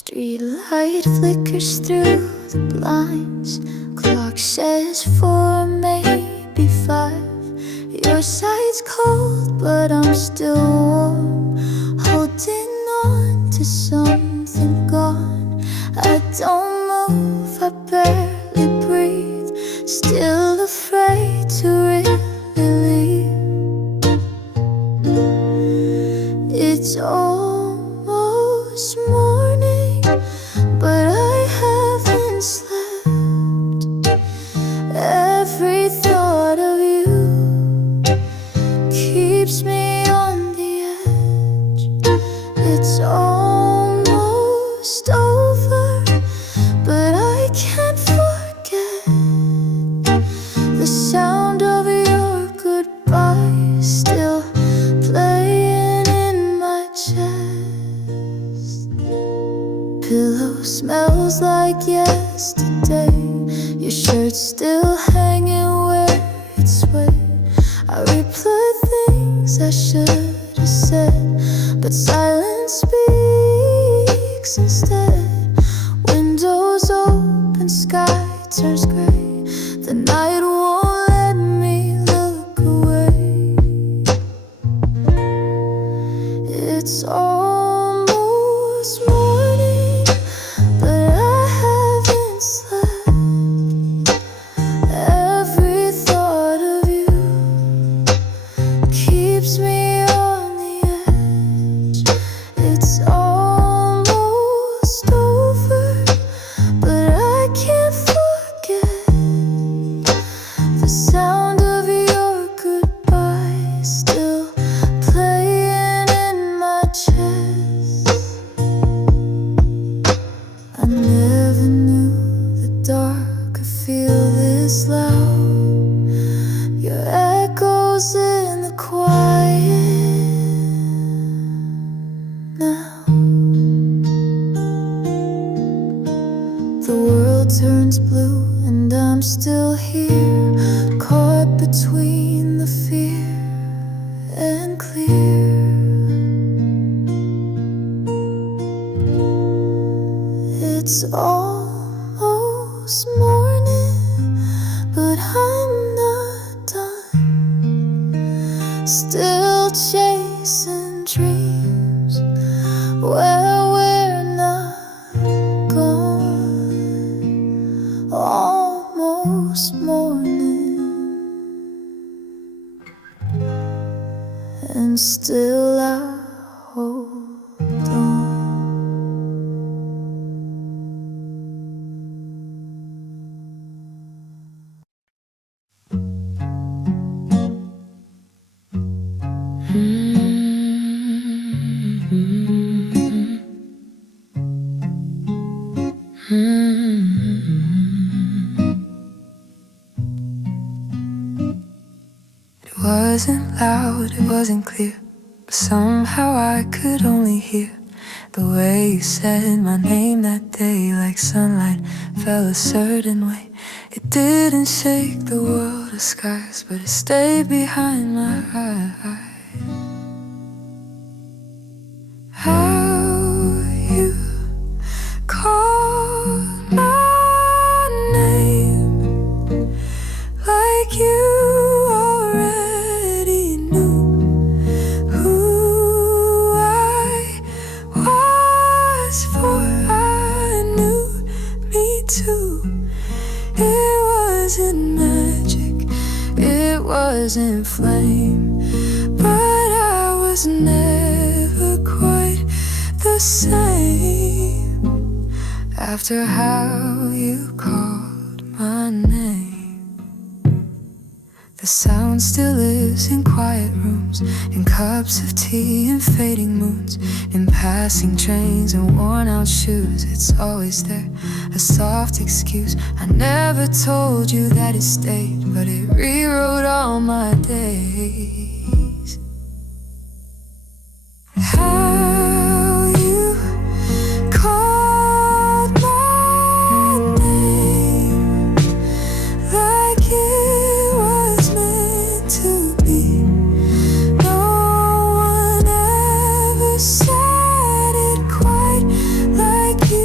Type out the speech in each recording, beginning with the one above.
Streetlight flickers through the blinds. Clock says 4, maybe 5. Your side's cold, but I'm still warm, holding on to something gone. I don't move, I barely breathe, still afraid to really leave. It's almost morning, but I haven't slept. Every thought of you keeps me on the edge. It's almost over, but I can't forget the sound of your goodbye still playing in my chest. Pillow smells like yesterday. Your shirt's still hanging where it's wet. I replay things I should have said, but silence speaks instead. Windows open, sky turns gray. The night won't let me look away. It's almost morning, but I haven't slept. Every thought of you keeps me on the edge. It's almost over, but I can't forget the sound of your goodbye still playing in my chest. I never knew the dark could feel this loud. Your echoes in the quiet now. The world turns blue and I'm still here, caught between the fear and clear. It's almost morning, but I'm not done. Still chasing dreams where we're not gone. Almost morning, and still I hold on. It wasn't loud, it wasn't clear, but somehow I could only hear the way you said my name that day, like sunlight fell a certain way. It didn't shake the world of skies, but it stayed behind my eyes. How you called my name, like you already knew who I was, for I knew me too. It wasn't magic, it wasn't flame, but I was never quite the same after how you called my name. The sound still lives in quiet rooms, in cups of tea and fading moons, in passing trains and worn out shoes. It's always there, a soft excuse. I never told you that it stayed, but it rewrote all my days. How you called my name, like it was meant to be. No one ever said it quite like you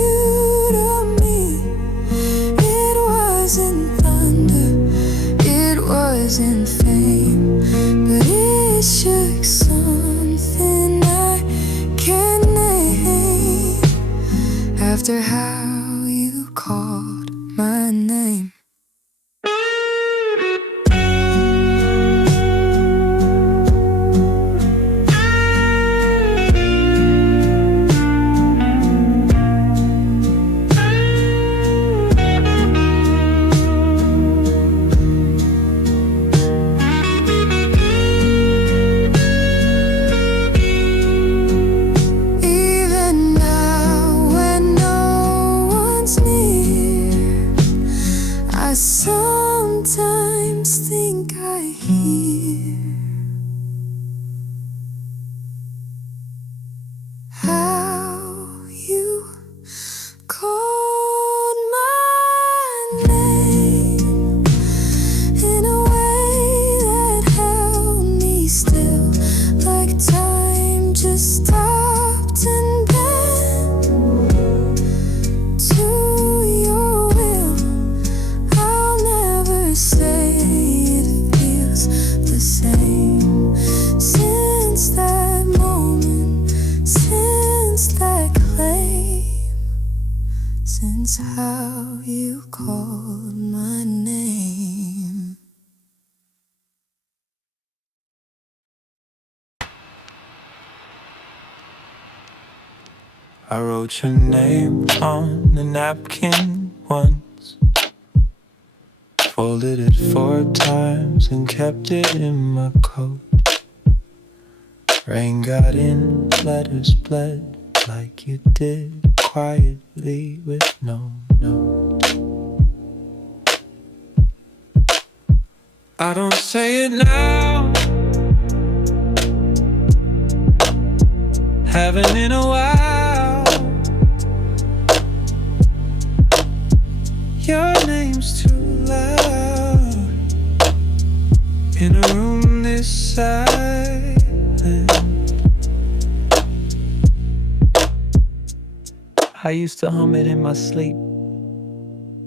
is how you called my name. I wrote your name on a napkin once, folded it 4 times and kept it in my coat. Rain got in, letters bled like you did, quietly with no note. I don't say it now, haven't in a while. Your name's too loud in a room this silent. I used to hum it in my sleep,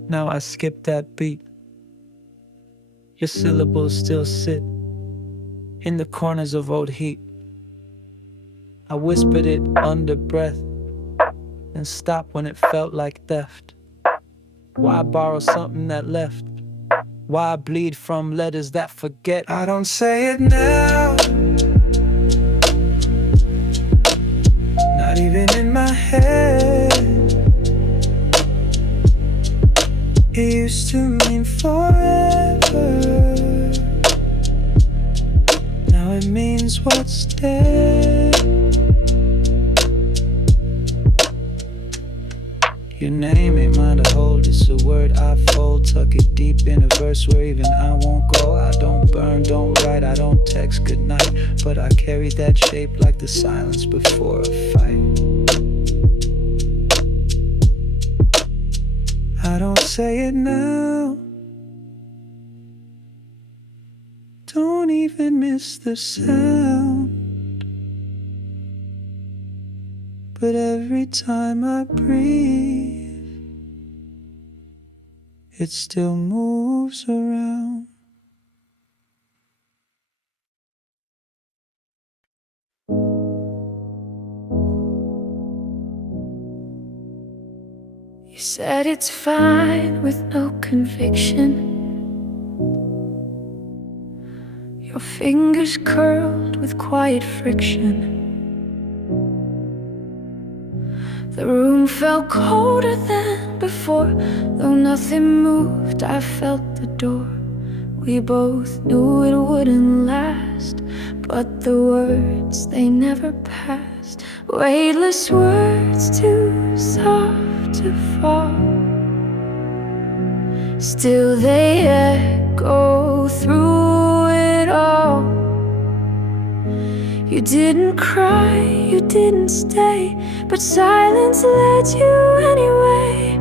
now I skip that beat. Your syllables still sit in the corners of old heat. I whispered it under breath and stopped when it felt like theft. Why borrow something that left? Why bleed from letters that forget? I don't say it now, not even in my head. It used to mean forever, now it means what's dead. Your name ain't mine to hold, it's a word I fold. Tuck it deep in a verse where even I won't go. I don't burn, don't write, I don't text goodnight, but I carry that shape like the silence before a fight. I don't say it now, don't even miss the sound, but every time I breathe, it still moves around. You said it's fine with no conviction. Your fingers curled with quiet friction. The room felt colder than before. Though nothing moved, I felt the door. We both knew it wouldn't last, but the words, they never passed. Weightless words too soft to fall, still they echo through it all. You didn't cry, you didn't stay, but silence led you anyway.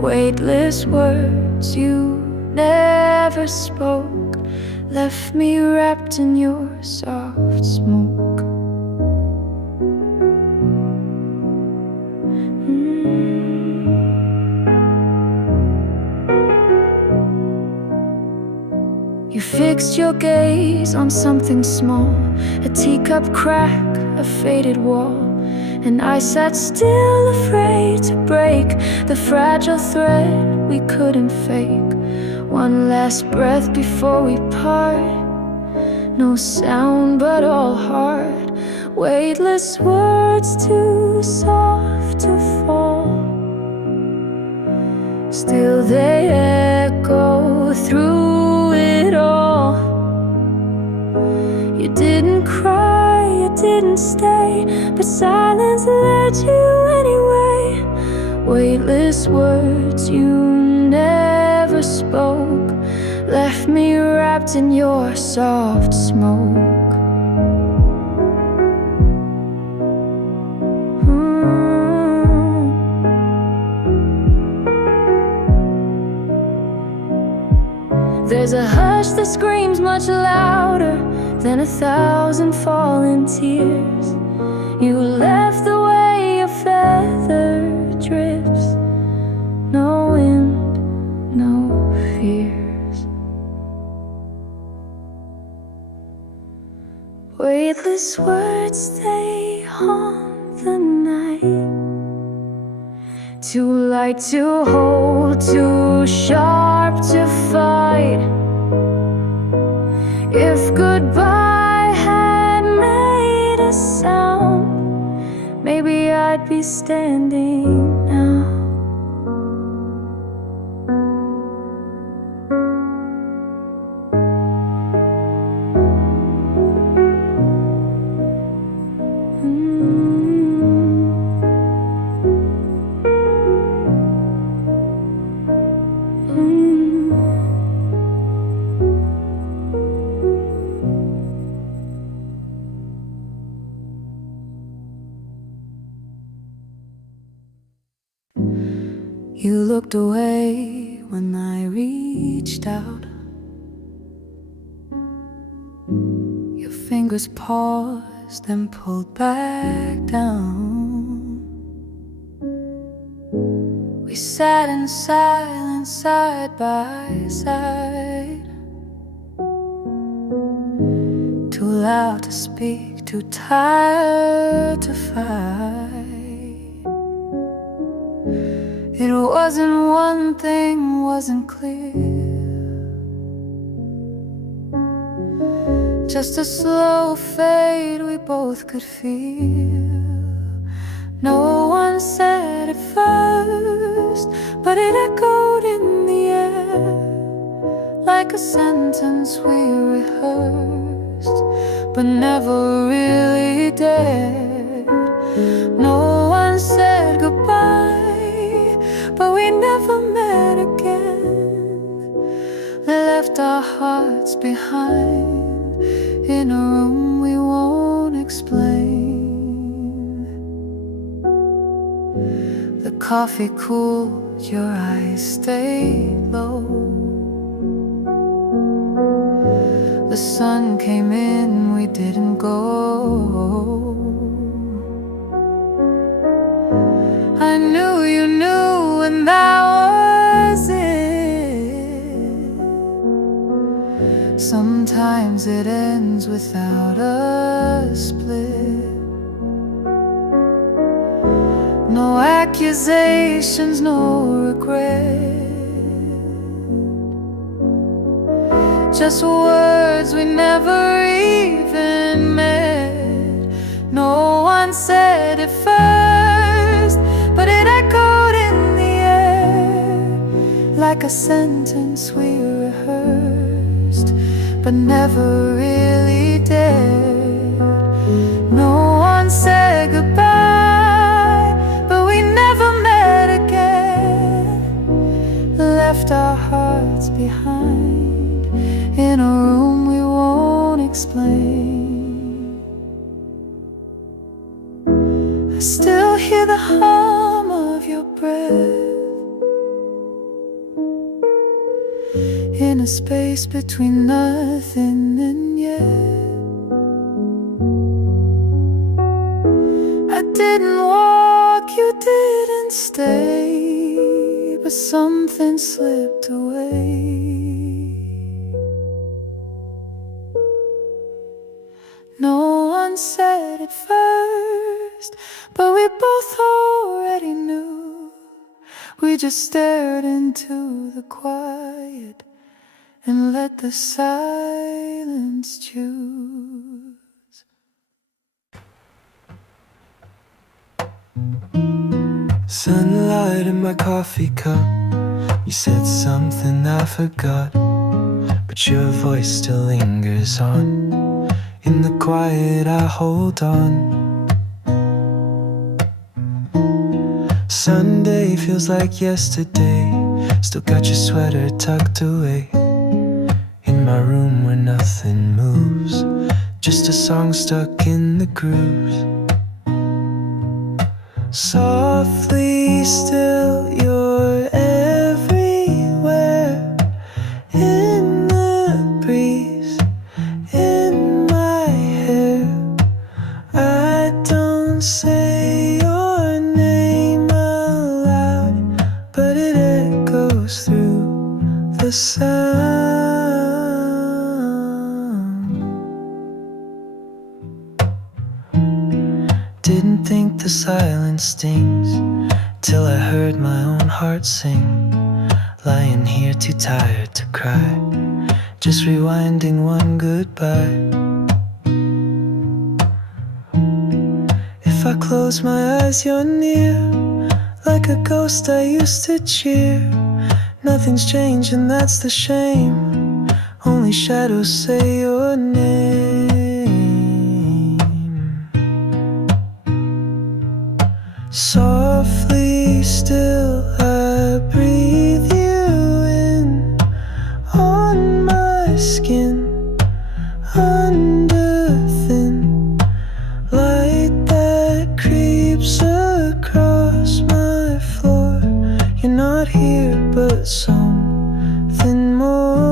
Weightless words you never spoke left me wrapped in your soft smoke. You fixed your gaze on something small, a teacup crack, a faded wall, and I sat still, afraid to break the fragile thread we couldn't fake. One last breath before we part, no sound but all heart. Weightless words too soft to fall, still they echo through it all. You didn't cry, you didn't stay, but silence led you anyway. Weightless words you never spoke left me wrapped in your soft smoke. There's a hush that screams much louder than 1,000 fallen tears. You left the way a feather drifts, no wind, no fears. Weightless words, they haunt the night, Too light to hold, too sharp to fight. If goodbye had made a sound, maybe I'd be standing now. You looked away when I reached out. Your fingers paused and pulled back down. We sat in silence side by side. Too loud to speak, too tired to fight. It wasn't one thing, wasn't clear. Just a slow fade we both could feel. No one said it first, but it echoed in the air like a sentence we rehearsed, but never really dared. No one said goodbye, but we never met again. Left our hearts behind in a room we won't explain. The coffee cooled, your eyes stayed low. The sun came in, we didn't go. I knew you knew, and that was it. Sometimes it ends without a split. No accusations, no regret. Just words we never even met. No one said it first, but it echoed in the air like a sentence we rehearsed, but never really dared. No one said goodbye, but we never met again. Left our hearts behind in a room we won't explain. I still hear the hum of your breath in a space between nothing and yes. I didn't walk, you didn't stay, but something slipped away. No one said it first, but we both already knew. We just stared into the quiet and let the silence choose. Sunlight in my coffee cup. You said something I forgot, but your voice still lingers on. In the quiet I hold on. Sunday feels like yesterday. Still got your sweater tucked away in my room where nothing moves, just a song stuck in the grooves. Softly still, you're everywhere, in the breeze, in my hair. I don't say your name aloud, but it echoes through the sound. Didn't think the silence stings, till I heard my own heart sing, lying here too tired to cry, just rewinding one goodbye. If I close my eyes, you're near, like a ghost I used to cheer. Nothing's changed and that's the shame, only shadows say your name. Softly still I breathe you in, on my skin, under thin light that creeps across my floor. You're not here but something more.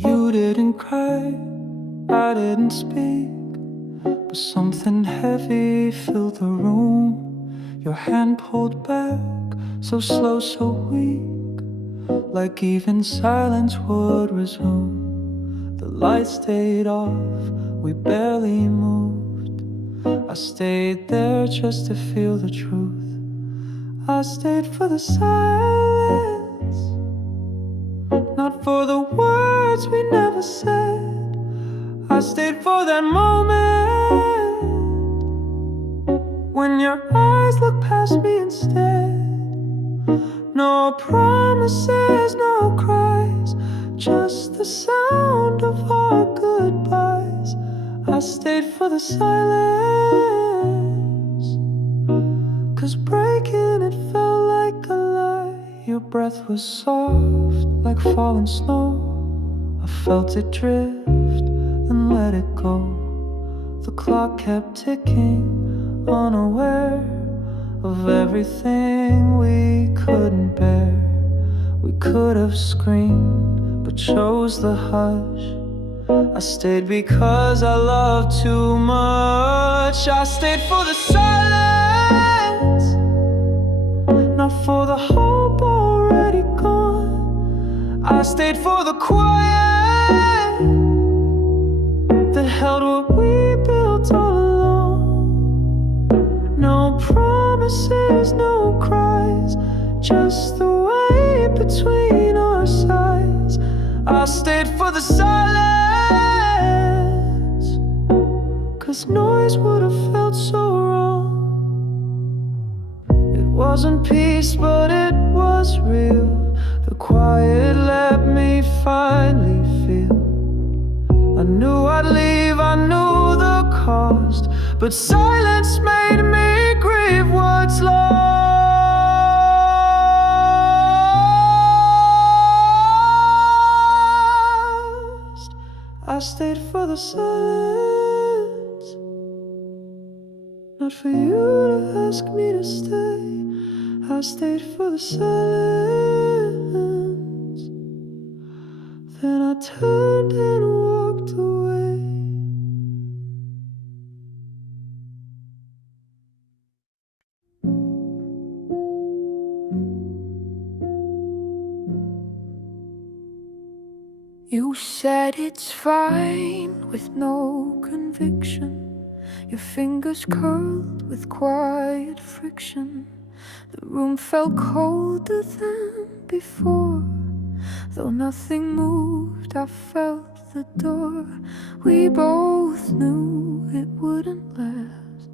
You didn't cry, I didn't speak, but something heavy filled the room. Your hand pulled back, so slow, so weak, like even silence would resume. The lights stayed off, we barely moved. I stayed there just to feel the truth. I stayed for the silence, not for the words we never said. I stayed for that moment when your eyes looked past me instead. No promises, no cries, just the sound of our goodbyes. I stayed for the silence, 'cause breaking it felt like a lie. Your breath was soft like falling snow. I felt it drift and let it go. The clock kept ticking, unaware of everything we couldn't bear. We could have screamed, but chose the hush. I stayed because I loved too much. I stayed for the silence, not for the hope already gone. I stayed for the quiet that held what we built all along. No promises, no cries, just the weight between our sides. I stayed for the silence, 'cause noise would have felt so wrong. It wasn't peace, but it was real. The quiet let me finally feel. I knew I'd leave, I knew the cost, but silence made me grieve what's lost. I stayed for the silence, not for you to ask me to stay. I stayed for the silence, then I turned and walked away. You said it's fine with no conviction, your fingers curled with quiet friction. The room felt colder than before, though nothing moved, I felt the door. We both knew it wouldn't last,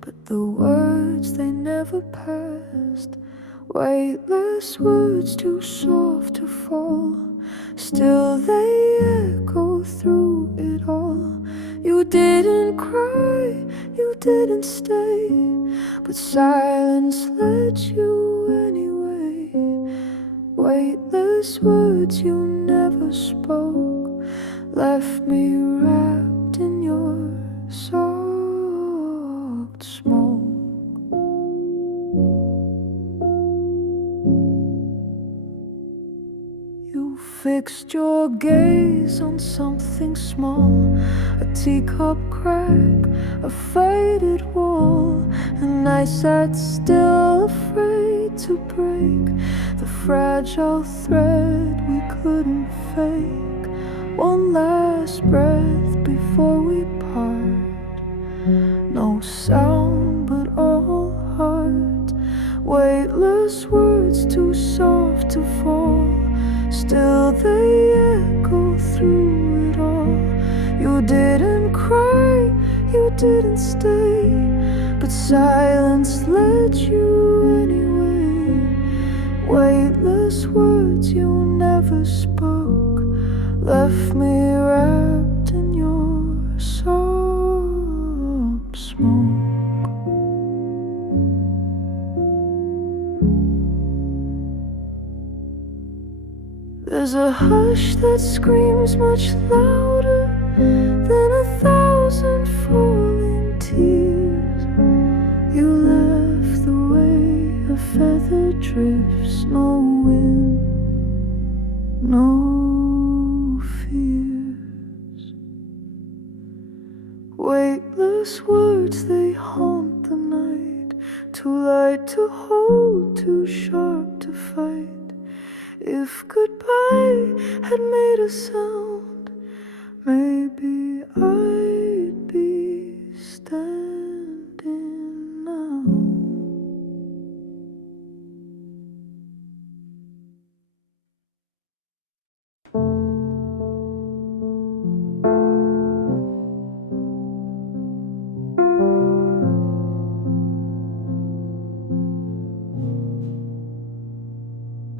but the words, they never passed. Weightless words too soft to fall, still they echo through it all. You didn't cry, you didn't stay, but silence led you anyway. Weightless words you never spoke left me wrapped in your soft smoke. You fixed your gaze on something small, a teacup crack, a faded wall, and I sat still afraid to break the fragile thread we couldn't fake. One last breath before we part, no sound but all heart. Weightless words too soft to fall, still they echo through it all. You didn't cry, you didn't stay, but silence led you anyway. Weightless words you never spoke left me wrapped in your soft smoke. There's a hush that screams much louder than 1,000 falling tears. You left the way a feather drifts, no wind, no fears. Weightless words, they haunt the night, too light to hold, too sharp to fight. If goodbye had made a sound, maybe I'd be standing now.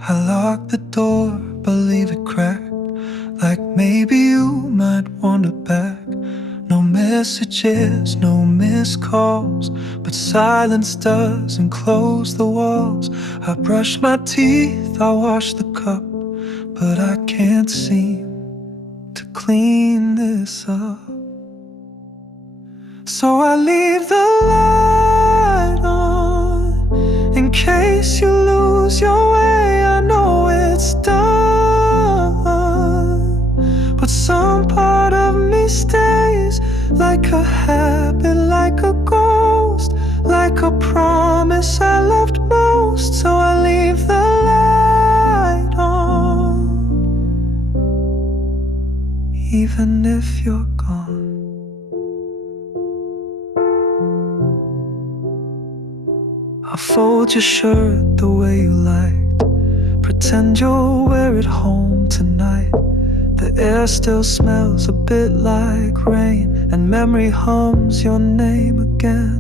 I locked the door, but leave it cracked, like maybe you might wander back. No messages, no missed calls, but silence doesn't close the walls. I brush my teeth, I wash the cup, but I can't seem to clean this up. So I leave the light on, in case you lose your way. I know it's done, but some part of me stays, like a habit, like a ghost, like a promise I loved most. So I leave the light on, even if you're gone. I'll fold your shirt the way you liked, pretend you'll wear it home tonight. The air still smells a bit like rain, and memory hums your name again.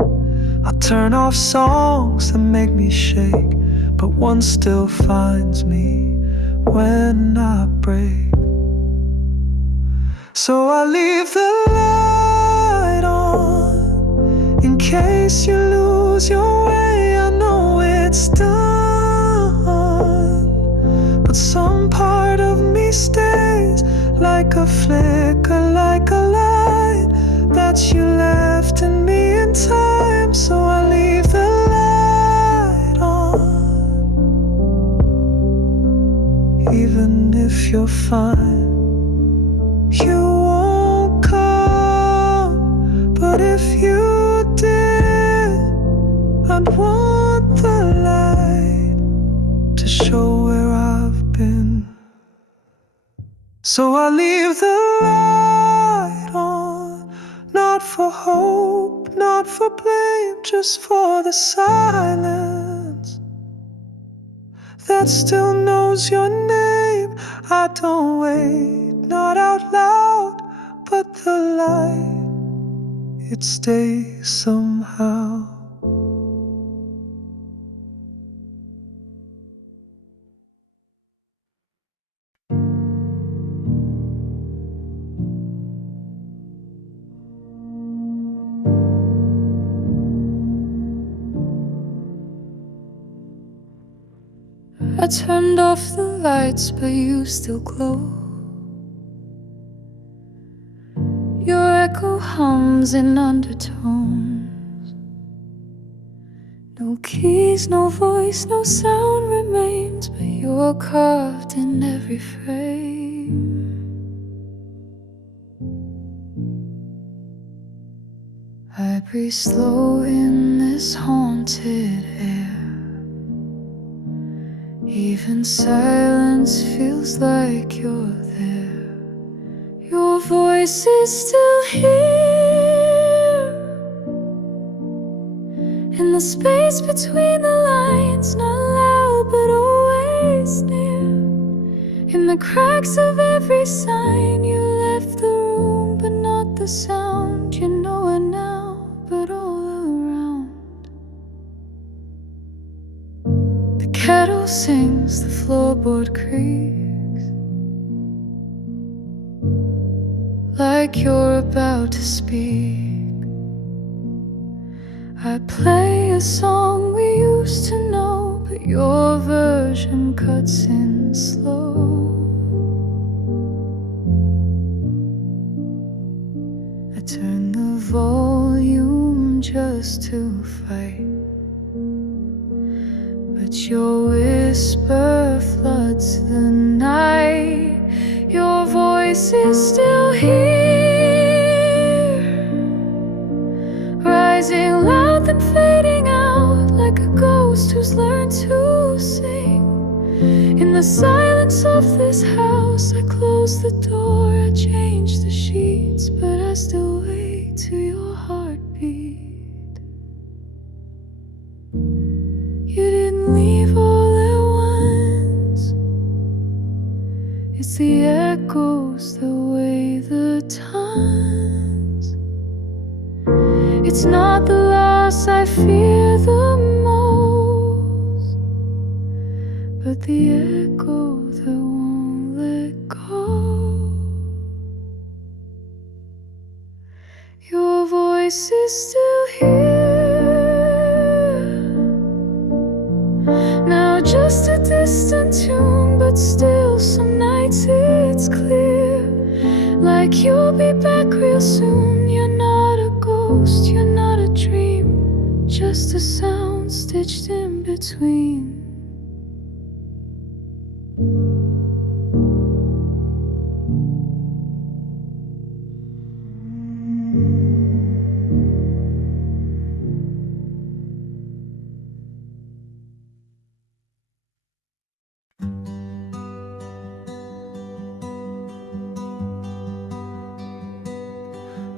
I'll turn off songs that make me shake, but one still finds me when I break. So I leave the light on, in case you lose your way. I know it's done, but some part of me stays, like a flicker, like a light that you left in me in time. So I leave the light on, even if you're fine. You won't come, but if you did, I'd want the light to show where I've been. So I leave the light on, not for hope, not for blame, just for the silence that still knows your name. I don't wait, not out loud, but the light, it stays somehow. I turned off the lights, but you still glow. Your echo hums in undertones. No keys, no voice, no sound remains, but you're carved in every frame. I breathe slow in this haunted air. Even silence feels like you're there. Your voice is still here, in the space between the lines, not loud but always near. In the cracks of every sign, you left the room but not the sound. You know it now, but all around. The kettle sings, the floorboard creaks, like you're about to speak. I play a song we used to know, but your version cuts in slow. I turn the volume just to fight, but your whisper floods the night. Your voice is still here, rising loud then fading out, like a ghost who's learned to sing. In the silence of this house, I close the door, I change the sheets, but I still wait to your heartbeat. You didn't leave all at once. It's the echoes that weigh the tons. It's not the loss I fear the most, but the echo that won't let go. Your voice is still here, now just a distant tune, but still some nights it's clear, like you'll be back real soon. You're not a ghost, you're not a dream, just a sound stitched in between.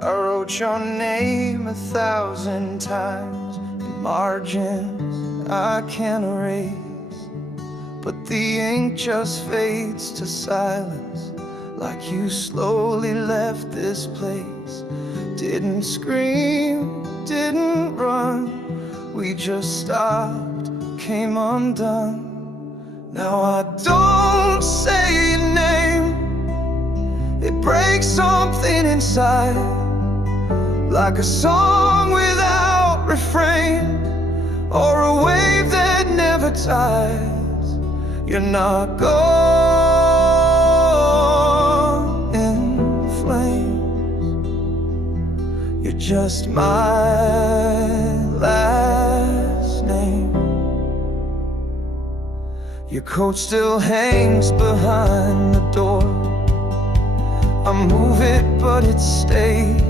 I wrote your name 1,000 times in margins I can't erase, but the ink just fades to silence, like you slowly left this place. Didn't scream, didn't run, we just stopped, came undone. Now I don't say your name, it breaks something inside, like a song without refrain, or a wave that never dies. You're not gone in flames, you're just my last name. Your coat still hangs behind the door, I move it but it stays.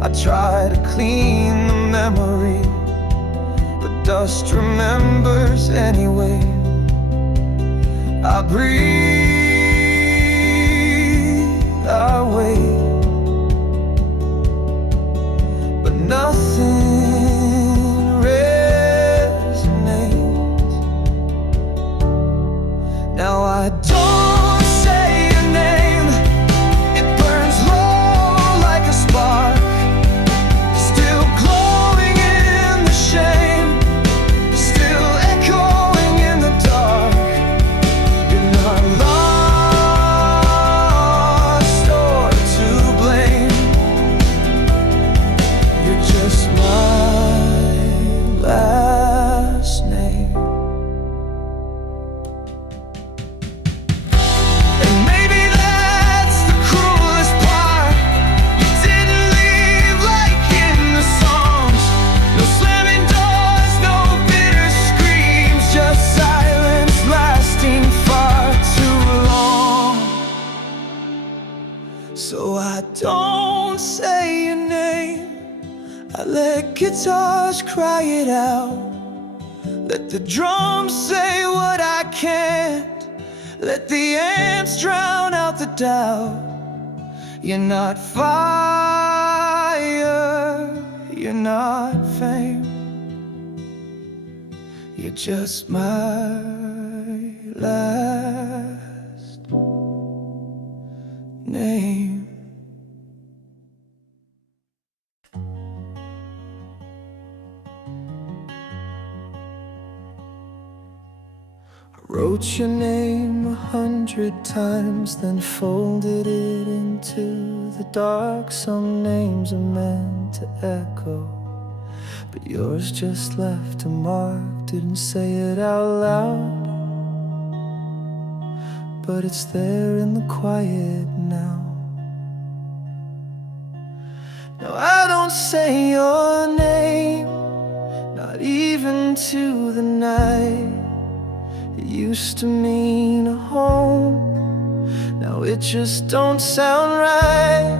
I try to clean the memory, but dust remembers anyway. I breathe, I wait, but nothing resonates. Now I don't say your name, it burns low like a spark, still glowing in the shame, still echoing in the dark. You're not let guitars cry it out. Let the drums say what I can't. Let the amps drown out the doubt. You're not fire, you're not fame. You're just my last name. I wrote your name 100 times, then folded it into the dark. Some names are meant to echo, but yours just left a mark. Didn't say it out loud, but it's there in the quiet now. Now I don't say your name, not even to the night. It used to mean a home, now it just don't sound right.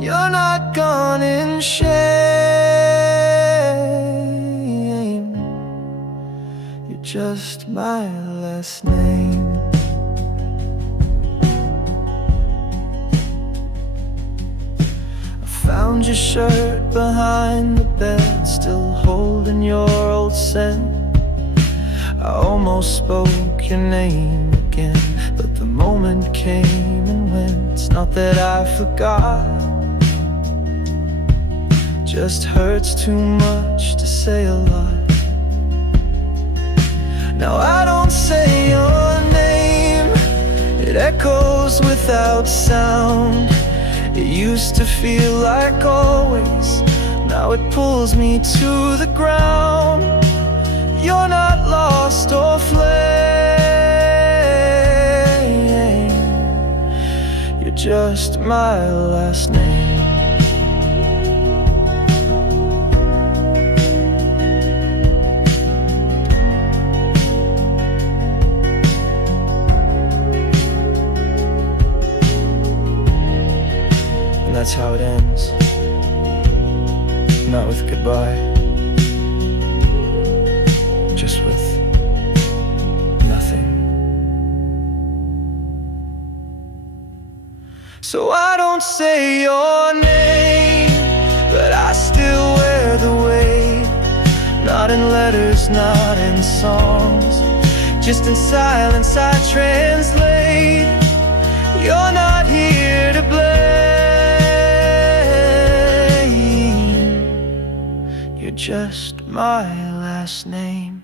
You're not gone in shame. You're just my last name. I found your shirt behind the bed, still holding your old scent. I almost spoke your name again, but the moment came and went. It's not that I forgot, just hurts too much to say a lot. Now I don't say your name, it echoes without sound. It used to feel like always, now it pulls me to the ground. You're not lost or flame. You're just my last name. And that's how it ends. Not with goodbye, just with nothing. So I don't say your name, but I still wear the weight. Not in letters, not in songs, just in silence I translate. You're not here to blame. You're just my last name.